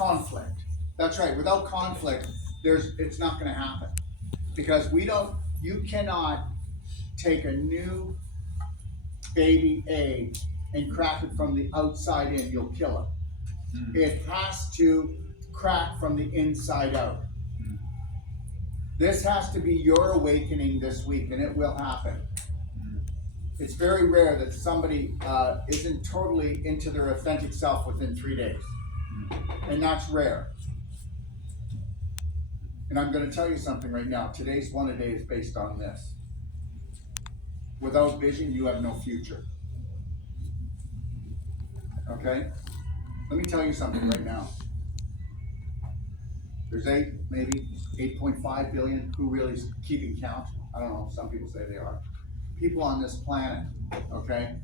conflict. That's right. Without conflict, it's not going to happen, because you cannot take a new baby egg and crack it from the outside in. You'll kill it. It has to crack from the inside out. This has to be your awakening this week, and it will happen. It's very rare that somebody isn't totally into their authentic self within 3 days. And that's rare. And I'm going to tell you something right now. Today's one a day is based on this. Without vision, you have no future. Okay? Let me tell you something right now. There's maybe 8.5 billion, who really is keeping count? I don't know, some people say they are. People on this planet, okay?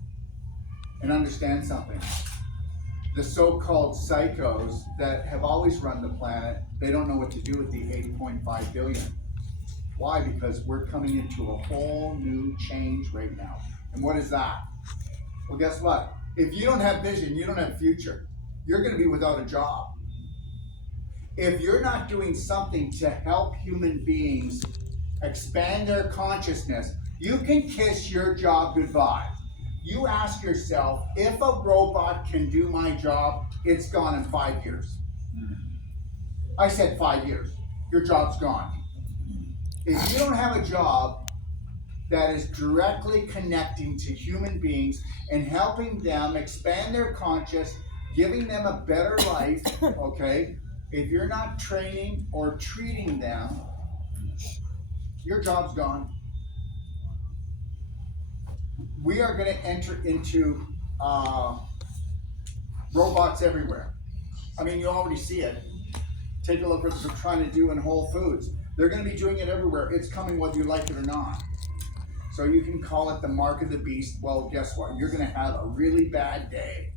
And understand something. The so-called psychos that have always run the planet, they don't know what to do with the 8.5 billion. Why? Because we're coming into a whole new change right now. And what is that? Well, guess what? If you don't have vision, you don't have future. You're going to be without a job. If you're not doing something to help human beings expand their consciousness, you can kiss your job goodbye. You ask yourself, if a robot can do my job, it's gone in 5 years. I said 5 years. Your job's gone. If you don't have a job that is directly connecting to human beings and helping them expand their conscious, giving them a better life, okay? If you're not training or treating them, your job's gone. We are going to enter into robots everywhere. I mean, you already see it. Take a look at what they're trying to do in Whole Foods. They're going to be doing it everywhere. It's coming whether you like it or not. So you can call it the mark of the beast. Well, guess what? You're going to have a really bad day.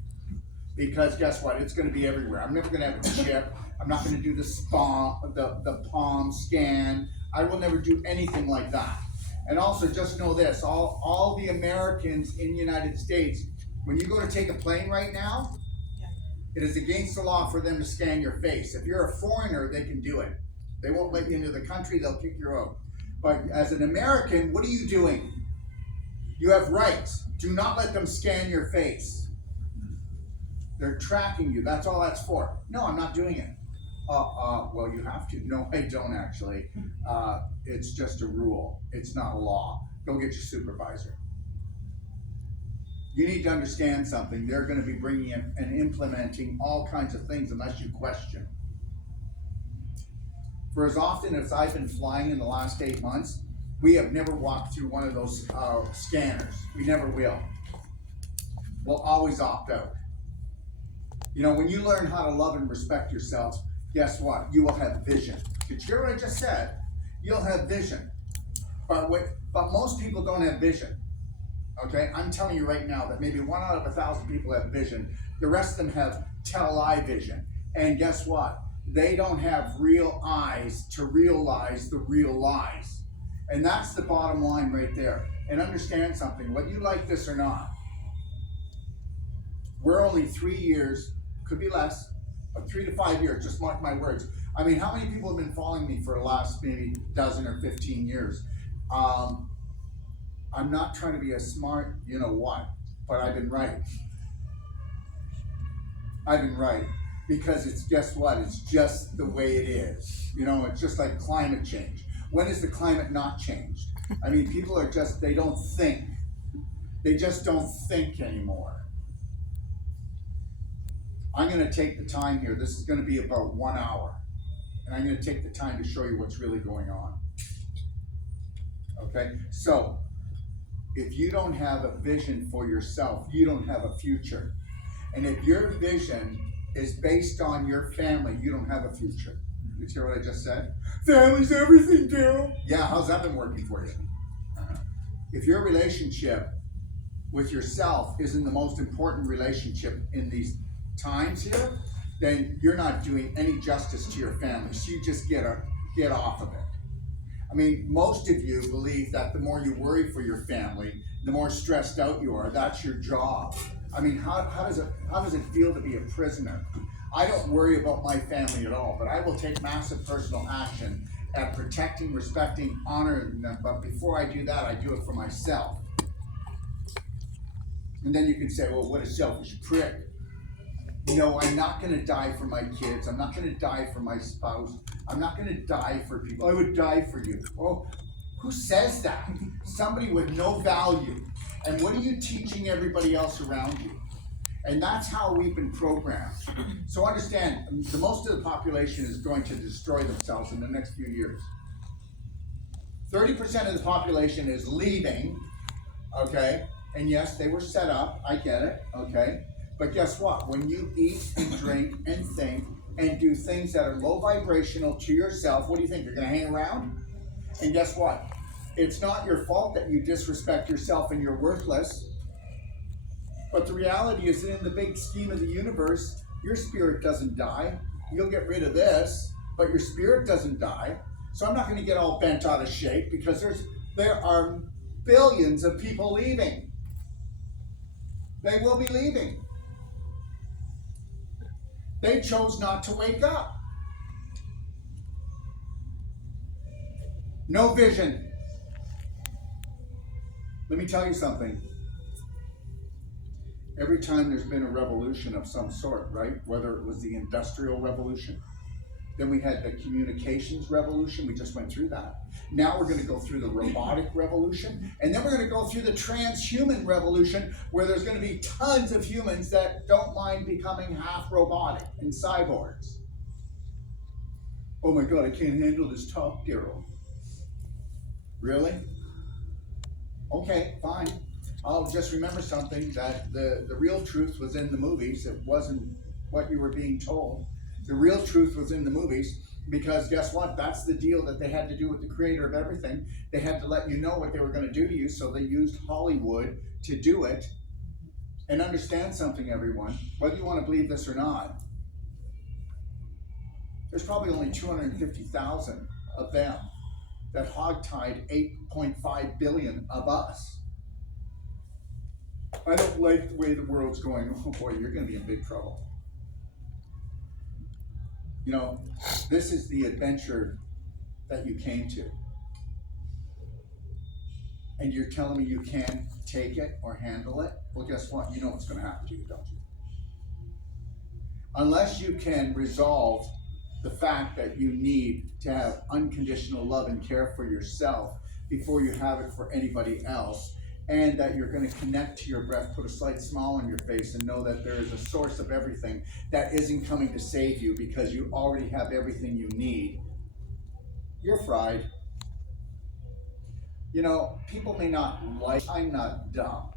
Because guess what? It's going to be everywhere. I'm never going to have a chip. I'm not going to do the palm scan. I will never do anything like that. And also, just know this, all the Americans in the United States, when you go to take a plane right now, it is against the law for them to scan your face. If you're a foreigner, they can do it. They won't let you into the country, they'll kick you out. But as an American, what are you doing? You have rights. Do not let them scan your face. They're tracking you, that's all that's for. No, I'm not doing it. Well, you have to. No, I don't actually. It's just a rule. It's not a law. Go get your supervisor. You need to understand something. They're going to be bringing in and implementing all kinds of things unless you question. For as often as I've been flying in the last 8 months, we have never walked through one of those scanners. We never will. We'll always opt out. You know, when you learn how to love and respect yourself, guess what? You will have vision. Did you hear what I just said? You'll have vision. But most people don't have vision. Okay? I'm telling you right now that maybe 1 out of 1,000 people have vision. The rest of them have tell-lie vision. And guess what? They don't have real eyes to realize the real lies. And that's the bottom line right there. And understand something, whether you like this or not, we're only 3 years, could be less, but 3 to 5 years, just mark my words. I mean, how many people have been following me for the last maybe dozen or 15 years? I'm not trying to be a smart, you know what, but I've been right. I've been right. Because it's, guess what, it's just the way it is. You know, it's just like climate change. When is the climate not changed? I mean, people are just, they don't think. They just don't think anymore. I'm going to take the time here. This is going to be about 1 hour. And I'm going to take the time to show you what's really going on. Okay? So, if you don't have a vision for yourself, you don't have a future. And if your vision is based on your family, you don't have a future. Did you hear what I just said? Family's everything, Daryl. Yeah, how's that been working for you? If your relationship with yourself isn't the most important relationship in these times here, then you're not doing any justice to your family. So you just get off of it. I mean, most of you believe that the more you worry for your family, the more stressed out you are. That's your job. I mean, how does it feel to be a prisoner? I don't worry about my family at all, but I will take massive personal action at protecting, respecting, honoring them. But before I do that, I do it for myself. And then you can say, well, what a selfish prick. No, I'm not going to die for my kids. I'm not going to die for my spouse. I'm not going to die for people. I would die for you. Oh, who says that? Somebody with no value. And what are you teaching everybody else around you? And that's how we've been programmed. So understand, the most of the population is going to destroy themselves in the next few years. 30% of the population is leaving, okay? And yes, they were set up, I get it, okay? But guess what? When you eat and drink and think and do things that are low vibrational to yourself, what do you think? You're gonna hang around? And guess what? It's not your fault that you disrespect yourself and you're worthless. But the reality is that in the big scheme of the universe, your spirit doesn't die. You'll get rid of this, but your spirit doesn't die. So I'm not going to get all bent out of shape because there are billions of people leaving. They will be leaving. They chose not to wake up. No vision. Let me tell you something. Every time there's been a revolution of some sort, right? Whether it was the Industrial Revolution, then we had the Communications Revolution, we just went through that. Now we're going to go through the Robotic Revolution, and then we're going to go through the Transhuman Revolution, where there's going to be tons of humans that don't mind becoming half robotic and cyborgs. Oh my God, I can't handle this talk, Daryl. Really? Okay, fine. I'll just remember something, that the real truth was in the movies. It wasn't what you were being told. The real truth was in the movies, because guess what? That's the deal that they had to do with the creator of everything. They had to let you know what they were going to do to you, so they used Hollywood to do it. And understand something, everyone, whether you want to believe this or not, there's probably only 250,000 of them that hogtied 8.5 billion of us. I don't like the way the world's going. Oh boy, you're going to be in big trouble. You know, this is the adventure that you came to. And you're telling me you can't take it or handle it? Well, guess what? You know what's going to happen to you, don't you? Unless you can resolve the fact that you need to have unconditional love and care for yourself before you have it for anybody else, and that you're going to connect to your breath, put a slight smile on your face, and know that there is a source of everything that isn't coming to save you because you already have everything you need, you're fried. You know, people may not like, I'm not dumb.